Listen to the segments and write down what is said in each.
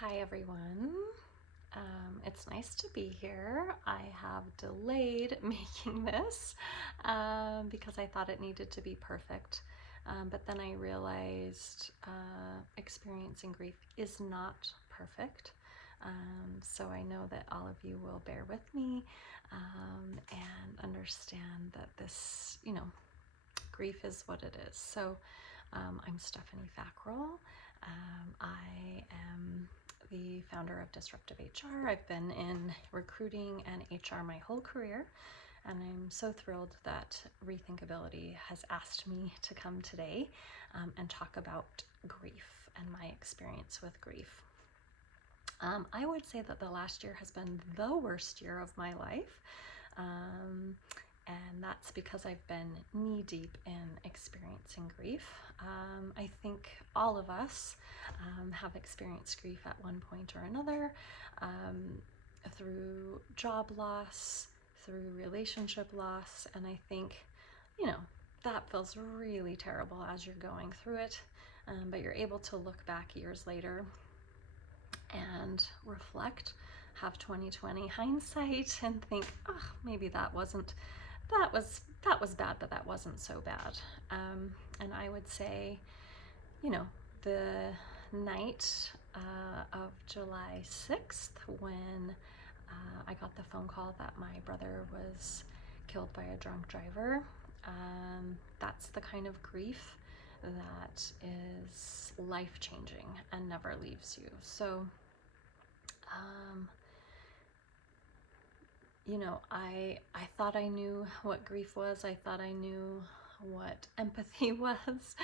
Hi everyone. It's nice to be here. I have delayed making this because I thought it needed to be perfect. But then I realized experiencing grief is not perfect. So I know that all of you will bear with me and understand that this, grief is what it is. So I'm Stefanie Fackrell. I am the founder of Disruptive HR. I've been in recruiting and HR my whole career, and I'm so thrilled that Rethinkability has asked me to come today and talk about grief and my experience with grief. I would say that the last year has been the worst year of my life. And that's because I've been knee deep in experiencing grief. I think all of us have experienced grief at one point or another, through job loss, through relationship loss, and I think, that feels really terrible as you're going through it, but you're able to look back years later and reflect, have 2020 hindsight, and think, oh, maybe that was bad, but that wasn't so bad. And I would say, the night of July 6th, when I got the phone call that my brother was killed by a drunk driver, that's the kind of grief that is life-changing and never leaves you. So, I thought I knew what grief was. I thought I knew what empathy was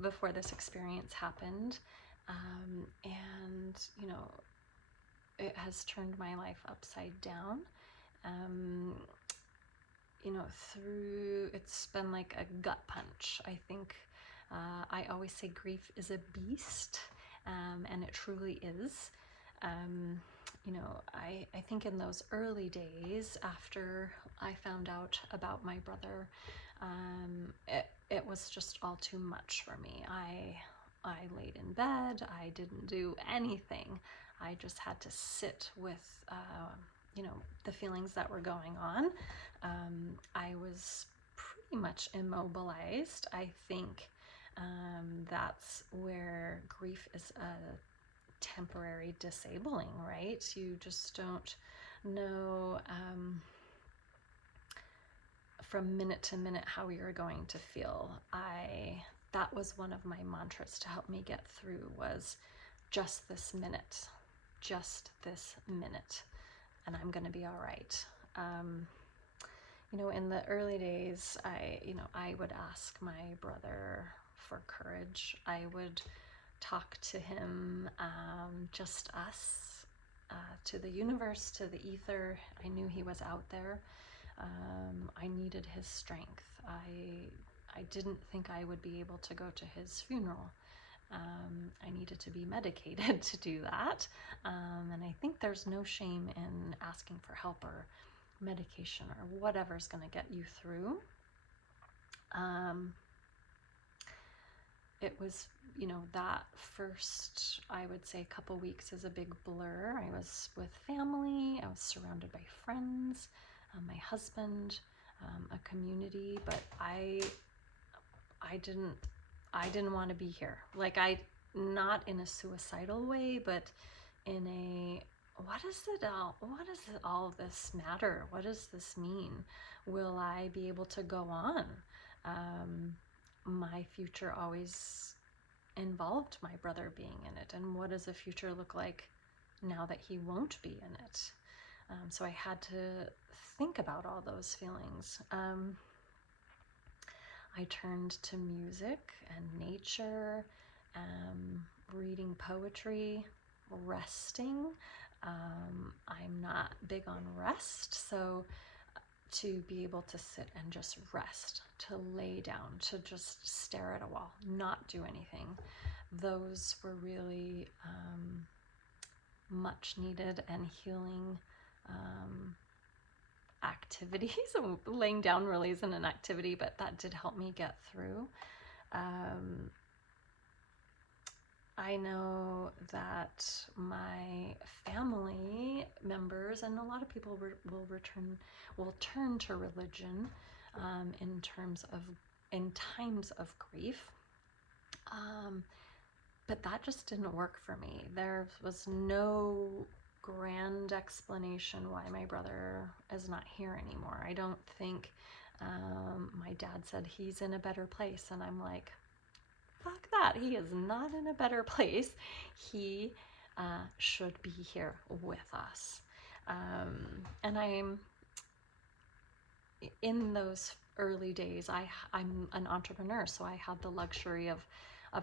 before this experience happened. And, it has turned my life upside down. It's been like a gut punch. I think I always say grief is a beast, and it truly is. I think in those early days after I found out about my brother, it was just all too much for me. I laid in bed. I didn't do anything. I just had to sit with the feelings that were going on. I was pretty much immobilized. I think that's where grief is a temporary disabling, right? You just don't know from minute to minute how you're going to feel. That was one of my mantras to help me get through, was just this minute, and I'm going to be all right. In the early days, I would ask my brother for courage. I would talk to him, just us, to the universe, to the ether. I knew he was out there. I needed his strength. I didn't think I would be able to go to his funeral. I needed to be medicated to do that. And I think there's no shame in asking for help or medication or whatever's going to get you through. It was, that first, I would say, couple weeks is a big blur. I was with family. I was surrounded by friends, my husband, a community, but I didn't want to be here. Not in a suicidal way, but in a, what does all this matter? What does this mean? Will I be able to go on? My future always involved my brother being in it. And what does the future look like now that he won't be in it? So I had to think about all those feelings. I turned to music and nature, reading poetry, resting. I'm not big on rest, so to be able to sit and just rest, to lay down, to just stare at a wall, not do anything, those were really much needed and healing activities. Laying down really isn't an activity, but that did help me get through. I know that my family members and a lot of people will turn to religion in times of grief. But that just didn't work for me. There was no grand explanation why my brother is not here anymore. I don't think my dad said he's in a better place, and I'm like, fuck that. He is not in a better place. He should be here with us. And I'm in those early days, I'm an entrepreneur, so I had the luxury of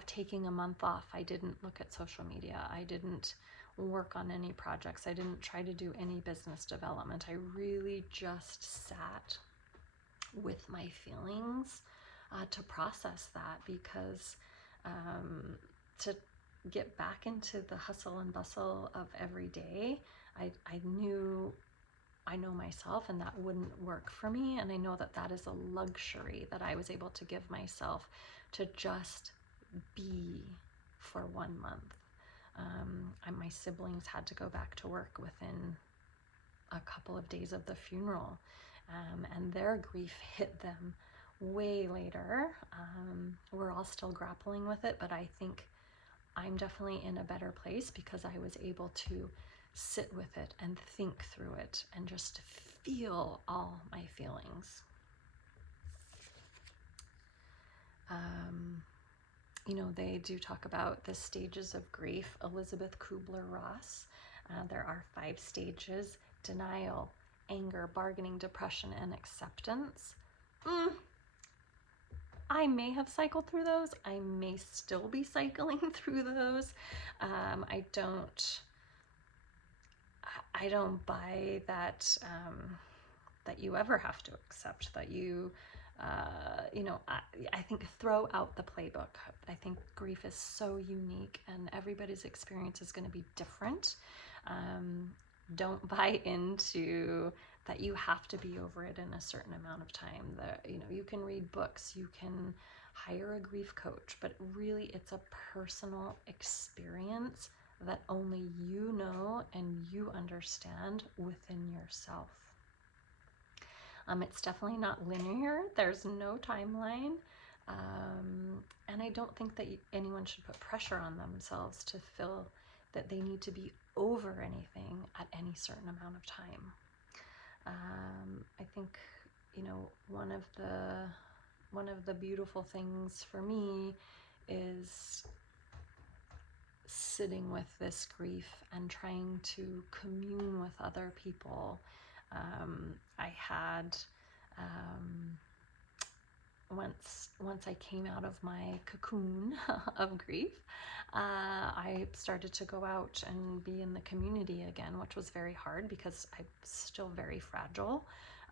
taking a month off. I didn't look at social media. I didn't work on any projects. I didn't try to do any business development. I really just sat with my feelings to process that, because to get back into the hustle and bustle of every day, I know myself, and that wouldn't work for me. And I know that that is a luxury that I was able to give myself, to just be for 1 month. My siblings had to go back to work within a couple of days of the funeral, and their grief hit them way later. We're all still grappling with it, but I think I'm definitely in a better place because I was able to sit with it and think through it and just feel all my feelings. They do talk about the stages of grief. Elizabeth Kubler-Ross. There are 5 stages: denial, anger, bargaining, depression, and acceptance. I may have cycled through those. I may still be cycling through those. I don't buy that that you ever have to accept, that you I think throw out the playbook. I think grief is so unique and everybody's experience is going to be different. Don't buy into that you have to be over it in a certain amount of time. You can read books, you can hire a grief coach, but really it's a personal experience that only you know and you understand within yourself. It's definitely not linear. There's no timeline. And I don't think that anyone should put pressure on themselves to feel that they need to be over anything at any certain amount of time. I think, one of the beautiful things for me is sitting with this grief and trying to commune with other people. I had once I came out of my cocoon of grief, I started to go out and be in the community again, which was very hard because I'm still very fragile.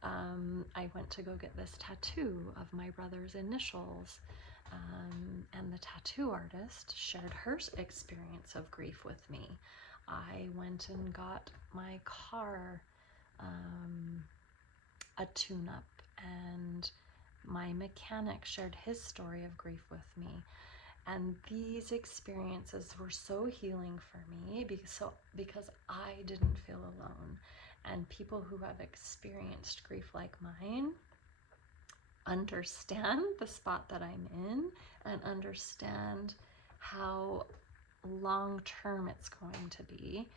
I went to go get this tattoo of my brother's initials, and the tattoo artist shared her experience of grief with me. I went and got my car a tune-up, and my mechanic shared his story of grief with me. And these experiences were so healing for me because I didn't feel alone. And people who have experienced grief like mine understand the spot that I'm in and understand how long-term it's going to be.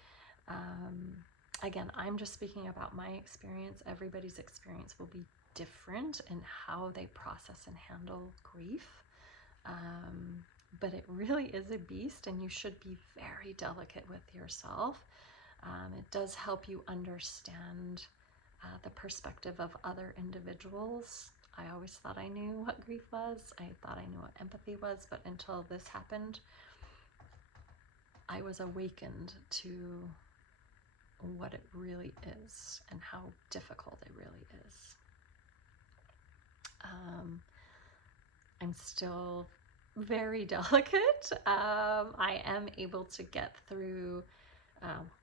Again, I'm just speaking about my experience. Everybody's experience will be different in how they process and handle grief. But it really is a beast, and you should be very delicate with yourself. It does help you understand the perspective of other individuals. I always thought I knew what grief was. I thought I knew what empathy was, but until this happened, I was awakened to what it really is and how difficult it really is. I'm still very delicate. I am able to get through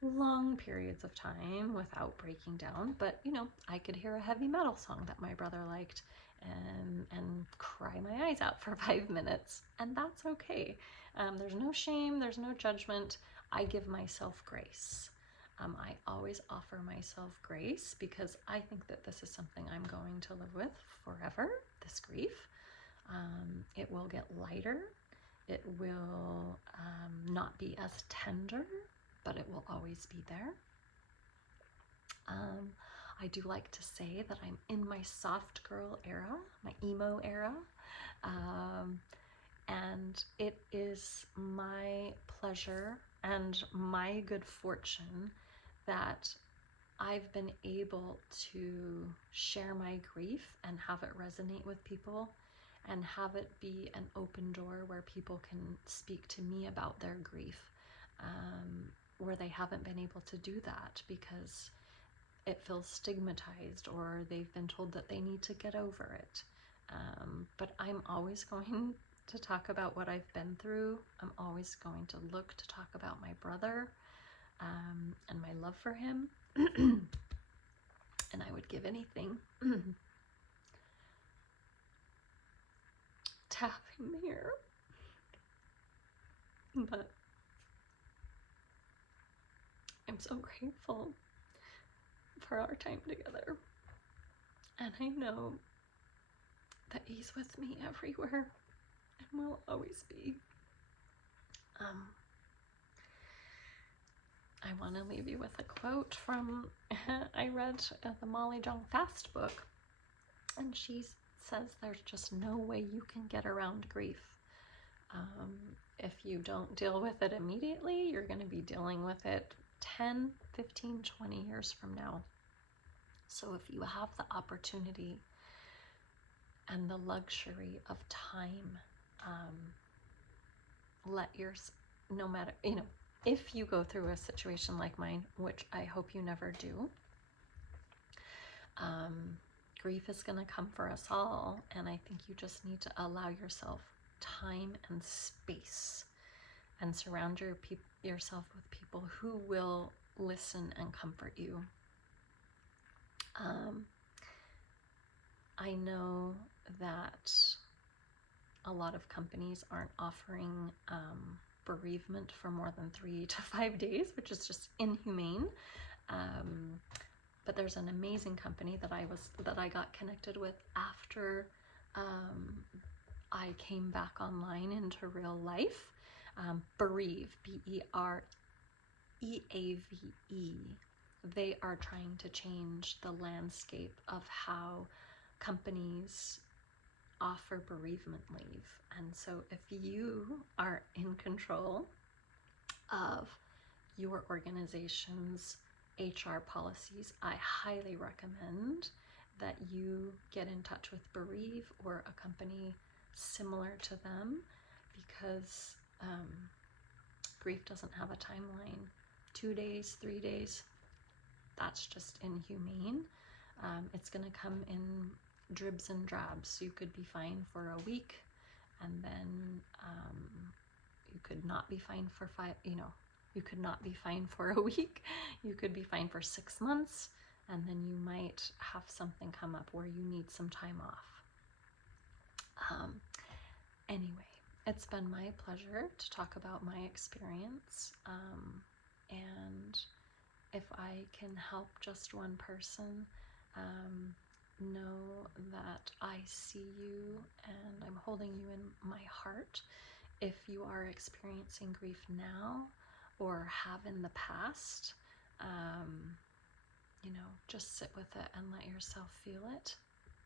long periods of time without breaking down, but I could hear a heavy metal song that my brother liked and cry my eyes out for 5 minutes, and that's okay. There's no shame, there's no judgment. I give myself grace. I always offer myself grace because I think that this is something I'm going to live with forever, this grief. It will get lighter. It will not be as tender, but it will always be there. I do like to say that I'm in my soft girl era, my emo era. And it is my pleasure and my good fortune that I've been able to share my grief and have it resonate with people and have it be an open door where people can speak to me about their grief, where they haven't been able to do that because it feels stigmatized or they've been told that they need to get over it. But I'm always going to talk about what I've been through. I'm always going to look to talk about my brother and my love for him. And I would give anything to have him here. But I'm so grateful for our time together. And I know that he's with me everywhere and will always be. I want to leave you with a quote from, I read the Molly Jong Fast book, and she says there's just no way you can get around grief. If you don't deal with it immediately, you're going to be dealing with it 10, 15, 20 years from now. So if you have the opportunity and the luxury of time, no matter, if you go through a situation like mine, which I hope you never do, grief is going to come for us all, and I think you just need to allow yourself time and space and surround yourself with people who will listen and comfort you. I know that a lot of companies aren't offering bereavement for more than 3 to 5 days, which is just inhumane. But there's an amazing company that I got connected with after I came back online into real life. Bereave, BEREAVE. They are trying to change the landscape of how companies offer bereavement leave. And so if you are in control of your organization's HR policies, I highly recommend that you get in touch with Bereave or a company similar to them, because grief doesn't have a timeline. 2 days, 3 days, that's just inhumane. It's going to come in dribs and drabs. You could be fine for a week, and then you could not be fine for you could not be fine for a week. You could be fine for 6 months, and then you might have something come up where you need some time off. Anyway, it's been my pleasure to talk about my experience, and if I can help just one person, know that I see you and I'm holding you in my heart. If you are experiencing grief now or have in the past, just sit with it and let yourself feel it.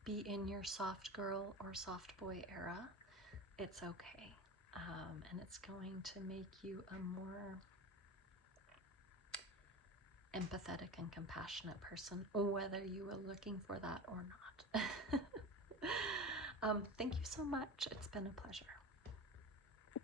Be in your soft girl or soft boy era. It's okay. And it's going to make you a more empathetic and compassionate person, whether you were looking for that or not. Thank you so much. It's been a pleasure.